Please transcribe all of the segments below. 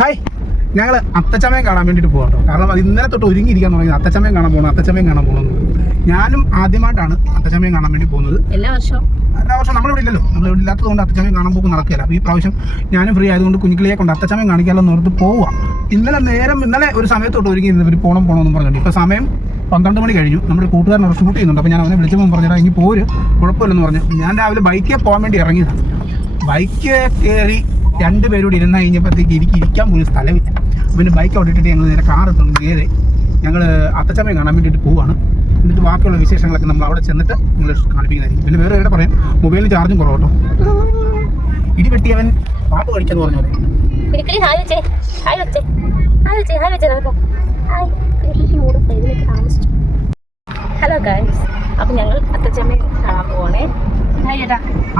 Hi, ഞങ്ങൾ അത്തച്ചമയം കാണാൻ വേണ്ടിയിട്ട് പോകാം കേട്ടോ. കാരണം അത് ഇന്നലെ തൊട്ട് ഒരുങ്ങിയിരിക്കാൻ തുടങ്ങി. അത്തച്ചമയം കാണാൻ പോകണം. ഞാനും ആദ്യമായിട്ടാണ് അത്തച്ചമയം കാണാൻ വേണ്ടി പോകുന്നത്. എല്ലാ വർഷവും നമ്മളിവിടെ ഇല്ലല്ലോ, നമ്മളിവിടെ ഇല്ലാത്തതുകൊണ്ട് അത്തച്ചമയം കാണാൻ പോകും നടക്കില്ല. അപ്പോൾ ഈ പ്രാവശ്യം ഞാനും ഫ്രീ ആയതുകൊണ്ട് കുഞ്ഞിക്കിളിയെ കൊണ്ട് അത്തച്ചമയം കാണിക്കാമല്ലോ എന്ന് ഓർത്ത് പോവുക. ഇന്നലെ ഒരു സമയത്തോട്ട് ഒരുങ്ങിയിരുന്നു ഇവർ പോകണമെന്ന് പറഞ്ഞിട്ട്. ഇപ്പോൾ സമയം 12 മണി കഴിഞ്ഞു. നമ്മുടെ കൂട്ടുകാരൻ അവിടെ ഷൂട്ട് ചെയ്യുന്നുണ്ട്. അപ്പോൾ ഞാൻ അവനെ വിളിച്ചപ്പോൾ പറഞ്ഞാൽ ഇനി പോര്, കുഴപ്പമില്ലെന്ന് പറഞ്ഞു. ഞാൻ രാവിലെ ബൈക്കിൽ പോകാൻ വേണ്ടി ഇറങ്ങിയതാണ്. ബൈക്ക് കയറി 2 പേരോട് ഇരുന്ന് കഴിഞ്ഞപ്പോഴത്തേക്ക് എനിക്ക് ഇരിക്കാൻ പോലും സ്ഥലമില്ല. പിന്നെ ബൈക്ക് അവിടെ ഇട്ടിട്ട് ഞങ്ങൾ നേരെ കാർ എത്തുന്നു. നേരെ ഞങ്ങൾ അത്തച്ചമയം കാണാൻ വേണ്ടിയിട്ട് പോവുകയാണ്. എന്നിട്ട് ബാക്കിയുള്ള വിശേഷങ്ങളൊക്കെ നമ്മൾ അവിടെ ചെന്നിട്ട് നിങ്ങൾ കാണിപ്പിക്കുന്നതായിരിക്കും. പിന്നെ വേറെ എവിടെ പറയാം, മൊബൈലിൽ ചാർജും കുറവട്ടോ. ഇടിവെട്ടിയവൻ പാമ്പ് കടിച്ചെന്ന് പറഞ്ഞു. ഹലോ ഗൈസ്, അപ്പം ഞങ്ങൾ അത്തച്ചമയം കാണാൻ പോവാണേ.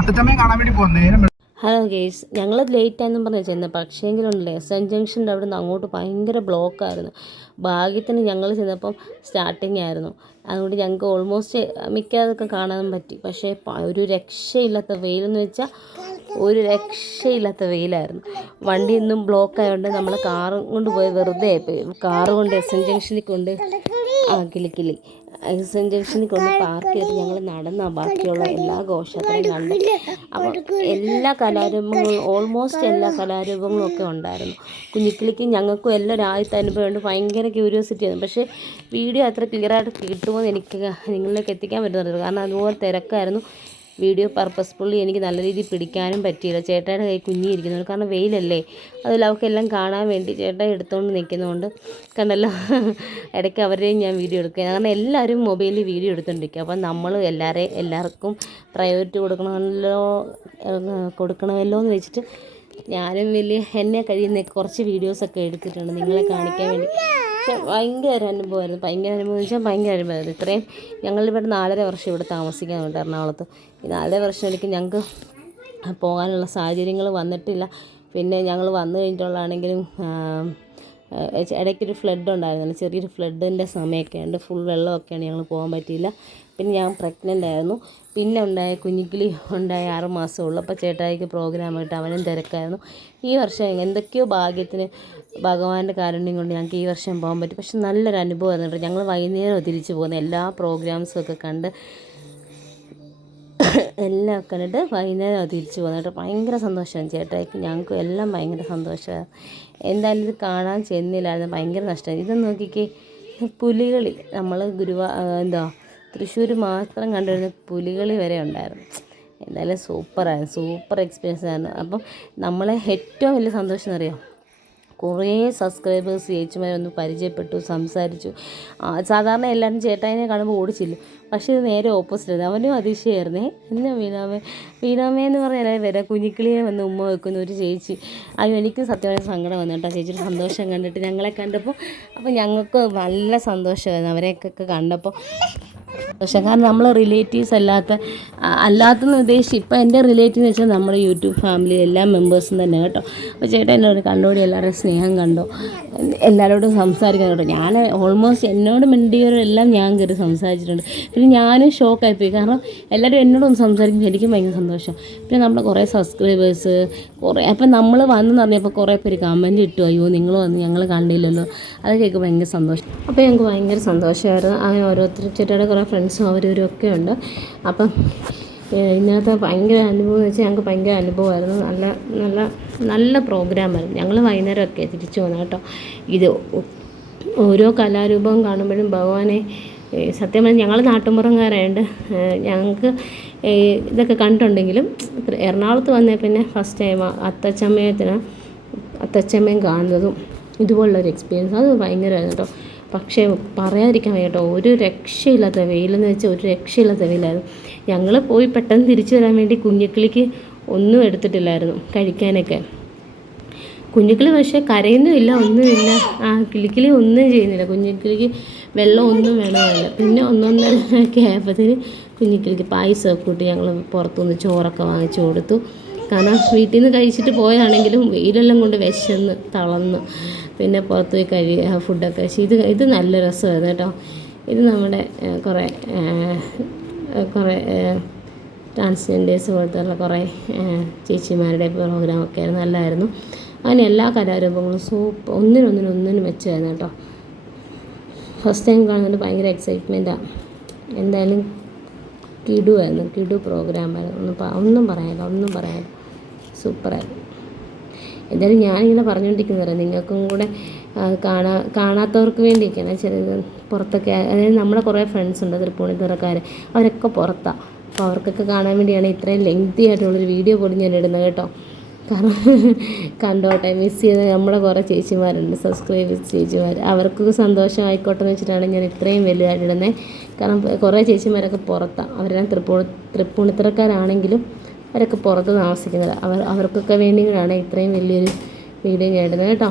അത്തച്ചമയം കാണാൻ വേണ്ടി പോകുന്നത്. ഹലോ ഗേസ്, ഞങ്ങൾ ലേറ്റ് ആയെന്നും പറഞ്ഞ് ചെന്നത്. പക്ഷേങ്കിലുണ്ടല്ലേ, എസ്.എൻ. ജംഗ്ഷൻ്റെ അവിടെ നിന്ന് അങ്ങോട്ട് ഭയങ്കര ബ്ലോക്കായിരുന്നു. ഭാഗ്യത്തിന് ഞങ്ങൾ ചെന്നപ്പം സ്റ്റാർട്ടിങ് ആയിരുന്നു. അതുകൊണ്ട് ഞങ്ങൾക്ക് ഓൾമോസ്റ്റ് മിക്കതൊക്കെ കാണാൻ പറ്റി. പക്ഷേ ഒരു രക്ഷയില്ലാത്ത വെയിലെന്ന് വെച്ചാൽ ഒരു രക്ഷയില്ലാത്ത വെയിലായിരുന്നു. വണ്ടി ഇന്നും ബ്ലോക്ക് ആയതുകൊണ്ട് നമ്മൾ കാറും കൊണ്ട് പോയി വെറുതെ ആയിപ്പോയി. കാറ് കൊണ്ട് എസ്.എൻ. ജംഗ്ഷനിൽ കൊണ്ട് കിളിക്കിളി എസ്.എൻ. ജംഗ്ഷനിൽ കൊണ്ട് പാർക്ക് ചെയ്ത് ഞങ്ങൾ നടന്ന ബാക്കിയുള്ള എല്ലാ ഘോഷയാത്രയും കണ്ട്. അപ്പം എല്ലാ കലാരൂപങ്ങളും ഓൾമോസ്റ്റ് എല്ലാ കലാരൂപങ്ങളും ഒക്കെ ഉണ്ടായിരുന്നു. കുഞ്ഞിക്കിളിക്ക് ഞങ്ങൾക്കും എല്ലാം ഒരു ആദ്യത്തെ അനുഭവമുണ്ട്. ഭയങ്കര ക്യൂരിയോസിറ്റി ആയിരുന്നു. പക്ഷേ വീഡിയോ അത്ര ക്ലിയറായിട്ട് കിട്ടുമോ എന്ന് എനിക്ക് നിങ്ങളിലേക്ക് എത്തിക്കാൻ പറ്റുന്നില്ല. കാരണം അതുപോലെ തിരക്കായിരുന്നു. വീഡിയോ പർപ്പസ്ഫുള്ളി എനിക്ക് നല്ല രീതിയിൽ പിടിക്കാനും പറ്റിയില്ല. ചേട്ടായുടെ കൈ കുഞ്ഞിയിരിക്കുന്നത് കാരണം വെയിലല്ലേ, അതിൽ അവർക്കെല്ലാം കാണാൻ വേണ്ടി ചേട്ടാ എടുത്തുകൊണ്ട് നിൽക്കുന്നതുകൊണ്ട് കണ്ടല്ലോ. ഇടയ്ക്ക് അവരെയും ഞാൻ വീഡിയോ എടുക്കുക. കാരണം എല്ലാവരും മൊബൈലിൽ വീഡിയോ എടുത്തുകൊണ്ടിരിക്കുക. അപ്പം നമ്മൾ എല്ലാവർക്കും പ്രയോറിറ്റി കൊടുക്കണമല്ലോ എന്ന് വെച്ചിട്ട് ഞാനും എന്നെ കഴിയുന്ന കുറച്ച് വീഡിയോസൊക്കെ എടുത്തിട്ടുണ്ട് നിങ്ങളെ കാണിക്കാൻ വേണ്ടി. പക്ഷേ ഭയങ്കര അനുഭവമായിരുന്നു. ഭയങ്കര അനുഭവമായിരുന്നു. ഇത്രയും ഞങ്ങളിവിടെ 4.5 വർഷം ഇവിടെ താമസിക്കാനുണ്ട് എറണാകുളത്ത്. ഈ 4.5 വർഷം എനിക്ക് ഞങ്ങൾക്ക് പോകാനുള്ള സാഹചര്യങ്ങൾ വന്നിട്ടില്ല. പിന്നെ ഞങ്ങൾ വന്നു കഴിഞ്ഞിട്ടുള്ളതാണെങ്കിലും ഇടയ്ക്കൊരു ഫ്ലഡ് ഉണ്ടായിരുന്നല്ലോ, ചെറിയൊരു ഫ്ലഡിൻ്റെ സമയമൊക്കെ ഉണ്ട്. ഫുൾ വെള്ളമൊക്കെയാണ്, ഞങ്ങൾ പോകാൻ പറ്റിയില്ല. പിന്നെ ഞാൻ പ്രഗ്നൻ്റ് ആയിരുന്നു. പിന്നെ ഉണ്ടായ കുഞ്ഞിക്കിളി ഉണ്ടായ 6 മാസമുള്ളൂ. അപ്പോൾ ചേട്ടായിക്ക് പ്രോഗ്രാമായിട്ട് അവനും തിരക്കായിരുന്നു. ഈ വർഷം എന്തൊക്കെയോ ഭാഗ്യത്തിന് ഭഗവാന്റെ കാരുണ്യം കൊണ്ട് ഞങ്ങൾക്ക് ഈ വർഷം പോകാൻ പറ്റും. പക്ഷെ നല്ലൊരു അനുഭവമായിരുന്നു കേട്ടോ. ഞങ്ങൾ വൈകുന്നേരം തിരിച്ചു പോകുന്നത് എല്ലാ പ്രോഗ്രാംസും ഒക്കെ കണ്ട് എല്ലാം കണ്ടിട്ട് വൈകുന്നേരം തിരിച്ചു പോകുന്നത് കേട്ടോ. ഭയങ്കര സന്തോഷമാണ് ചേട്ടായിക്ക്, ഞങ്ങൾക്കും എല്ലാം ഭയങ്കര സന്തോഷമാണ്. എന്തായാലും ഇത് കാണാൻ ചെന്നില്ലായിരുന്നു, ഭയങ്കര നഷ്ടമായി. ഇത് നോക്കിക്കേ, പുലികളി നമ്മൾ തൃശ്ശൂർ മാത്രം കണ്ടുവരുന്ന പുലികളി വരെ ഉണ്ടായിരുന്നു. എന്തായാലും സൂപ്പറായിരുന്നു, സൂപ്പർ എക്സ്പീരിയൻസ് ആയിരുന്നു. അപ്പം നമ്മളെ ഏറ്റവും വലിയ സന്തോഷം എന്നറിയാം, കുറേ സബ്സ്ക്രൈബേഴ്സ് ചേച്ചിമാരൊന്ന് പരിചയപ്പെട്ടു, സംസാരിച്ചു. സാധാരണ എല്ലാവരും ചേട്ടായിനെ കാണുമ്പോൾ ഓടിച്ചില്ല. പക്ഷേ ഇത് നേരെ ഓപ്പോസിറ്റ്. അവനും അതിശയമായിരുന്നേ. എന്നെ വീണാമേന്ന് പറഞ്ഞാൽ വരാം, കുഞ്ഞിക്കിളിയെ വന്ന് ഉമ്മ വെക്കുന്ന ഒരു ചേച്ചി. അയ്യോ, എനിക്കും സത്യമായ സങ്കടം വന്നു കേട്ടോ ചേച്ചിയുടെ സന്തോഷം കണ്ടിട്ട്. ഞങ്ങളെ കണ്ടപ്പോൾ അപ്പോൾ ഞങ്ങൾക്ക് നല്ല സന്തോഷമായിരുന്നു അവരെയൊക്കെ കണ്ടപ്പോൾ. പക്ഷേ കാരണം നമ്മൾ റിലേറ്റീവ്സ് അല്ലാത്തെന്ന് ഉദ്ദേശിച്ച് ഇപ്പോൾ എൻ്റെ റിലേറ്റീവ് എന്ന് വെച്ചാൽ നമ്മുടെ യൂട്യൂബ് ഫാമിലി എല്ലാ മെമ്പേഴ്സും തന്നെ കേട്ടോ. അപ്പോൾ ചേട്ടൻ എന്നോട് കണ്ടോടി, എല്ലാവരുടെയും സ്നേഹം കണ്ടോ, എല്ലാവരോടും സംസാരിക്കാൻ കേട്ടോ. ഞാൻ ഓൾമോസ്റ്റ് എന്നോട് മിണ്ടിയവരെല്ലാം ഞാൻ കയറി സംസാരിച്ചിട്ടുണ്ട്. പിന്നെ ഞാനും ഷോക്കായിപ്പോയി, കാരണം എല്ലാവരും എന്നോടൊന്ന് സംസാരിക്കുമ്പോൾ എനിക്കും ഭയങ്കര സന്തോഷം. പിന്നെ നമ്മുടെ കുറേ സബ്സ്ക്രൈബേഴ്സ് അപ്പം നമ്മൾ വന്നെന്ന് പറഞ്ഞപ്പോൾ കുറേ പേര് കമൻറ്റ് ഇട്ടു, അയ്യോ നിങ്ങൾ വന്ന് ഞങ്ങൾ കണ്ടില്ലല്ലോ. അതൊക്കെ എനിക്ക് ഭയങ്കര സന്തോഷം. അപ്പോൾ ഞങ്ങൾക്ക് ഭയങ്കര സന്തോഷമായിരുന്നു. അങ്ങനെ ഓരോരുത്തർ ചേട്ടയുടെ കുറേ ഫ്രണ്ട്സും അവരവരും ഒക്കെ ഉണ്ട്. അപ്പം ഇന്നത്തെ ഭയങ്കര അനുഭവം എന്ന് വെച്ചാൽ ഞങ്ങൾക്ക് ഭയങ്കര അനുഭവമായിരുന്നു. നല്ല നല്ല നല്ല പ്രോഗ്രാമായിരുന്നു. ഞങ്ങൾ വൈകുന്നേരമൊക്കെ തിരിച്ചു വന്നു കേട്ടോ. ഇത് ഓരോ കലാരൂപം കാണുമ്പോഴും ഭഗവാനെ സത്യം പറഞ്ഞാൽ ഞങ്ങൾ നാട്ടുമ്പുറംകാരായതുകൊണ്ട് ഞങ്ങൾക്ക് ഇതൊക്കെ കണ്ടിട്ടുണ്ടെങ്കിലും എറണാകുളത്ത് വന്നേ പിന്നെ ഫസ്റ്റ് ടൈം അത്തച്ചമയം കാണുന്നതും ഇതുപോലുള്ളൊരു എക്സ്പീരിയൻസ് അത് ഭയങ്കരമായിരുന്നു കേട്ടോ. പക്ഷേ പറയാതിരിക്കാൻ വയ്യ കേട്ടോ, ഒരു രക്ഷയില്ലാത്ത വെയിലെന്ന് വെച്ചാൽ ഒരു രക്ഷയില്ലാത്ത വെയിലായിരുന്നു. ഞങ്ങൾ പോയി പെട്ടെന്ന് തിരിച്ചു വരാൻ വേണ്ടി കുഞ്ഞിക്കിളിക്ക് ഒന്നും എടുത്തിട്ടില്ലായിരുന്നു കഴിക്കാനൊക്കെ. കുഞ്ഞിക്കിളി പക്ഷേ കരയുന്നുമില്ല, ഒന്നുമില്ല. കിളിക്കിളി ഒന്നും ചെയ്യുന്നില്ല. കുഞ്ഞിക്കിളിക്ക് വെള്ളം ഒന്നും വേണമില്ല. പിന്നെ 1:30 ആയപ്പോഴത്തേന് കുഞ്ഞിക്കിളിക്ക് പായസമൊക്കെ കൂട്ടി ഞങ്ങൾ പുറത്തുനിന്ന് ചോറൊക്കെ വാങ്ങിച്ചു കൊടുത്തു. കാരണം വീട്ടിൽ നിന്ന് കഴിച്ചിട്ട് പോയാണെങ്കിലും വെയിലെല്ലാം കൊണ്ട് വിശന്ന് തളർന്നു. പിന്നെ പുറത്ത് പോയി ഫുഡൊക്കെ കഴിച്ച് ഇത് നല്ല രസമായിരുന്നു കേട്ടോ. ഇത് നമ്മുടെ കുറേ ട്രാൻസ്ജെൻഡേഴ്സ് പോലത്തുള്ള കുറേ ചേച്ചിമാരുടെ പ്രോഗ്രാമൊക്കെ ആയിരുന്നു, നല്ലതായിരുന്നു. അങ്ങനെ എല്ലാ കലാരൂപങ്ങളും സൂപ്പർ, ഒന്നിനൊന്നിനും മെച്ചമായിരുന്നു കേട്ടോ. ഫസ്റ്റ് ടൈം കാണുന്നത് ഭയങ്കര എക്സൈറ്റ്മെൻറ്റാണ്. എന്തായാലും കിടു പ്രോഗ്രാമായിരുന്നു. ഒന്നും പറയാനില്ല, സൂപ്പറായിരുന്നു. എന്തായാലും ഞാനിങ്ങനെ പറഞ്ഞുകൊണ്ടിരിക്കുന്നത് നിങ്ങൾക്കും കൂടെ കാണാത്തവർക്ക് വേണ്ടിയൊക്കെയാണ്. ചെറിയ പുറത്തൊക്കെ, അതായത് നമ്മുടെ കുറേ ഫ്രണ്ട്സ് ഉണ്ട് തൃപ്പൂണിത്തുറക്കാർ, അവരൊക്കെ പുറത്താണ്. അപ്പോൾ അവർക്കൊക്കെ കാണാൻ വേണ്ടിയാണ് ഇത്രയും ലെങ്തി ആയിട്ടുള്ളൊരു വീഡിയോ പോലും ഞാൻ ഇടുന്നത് കേട്ടോ. കാരണം കണ്ടോട്ടെ, മിസ് ചെയ്ത് നമ്മുടെ കുറേ ചേച്ചിമാരുണ്ട്, സബ്സ്ക്രൈബ് ചേച്ചിമാർ, അവർക്ക് സന്തോഷമായിക്കോട്ടെ എന്ന് വെച്ചിട്ടാണ് ഞാൻ ഇത്രയും വലുതായിട്ട് ഇടുന്നത്. കാരണം കുറേ ചേച്ചിമാരൊക്കെ പുറത്താണ്, അവരെല്ലാം തൃപ്പൂണിത്തുറക്കാരാണെങ്കിലും അവരൊക്കെ പുറത്ത് താമസിക്കുന്നത്. അവർക്കൊക്കെ വേണ്ടിയാണ് ഇത്രയും വലിയൊരു വീഡിയോ ഞാൻ ഇടുന്നത് കേട്ടോ.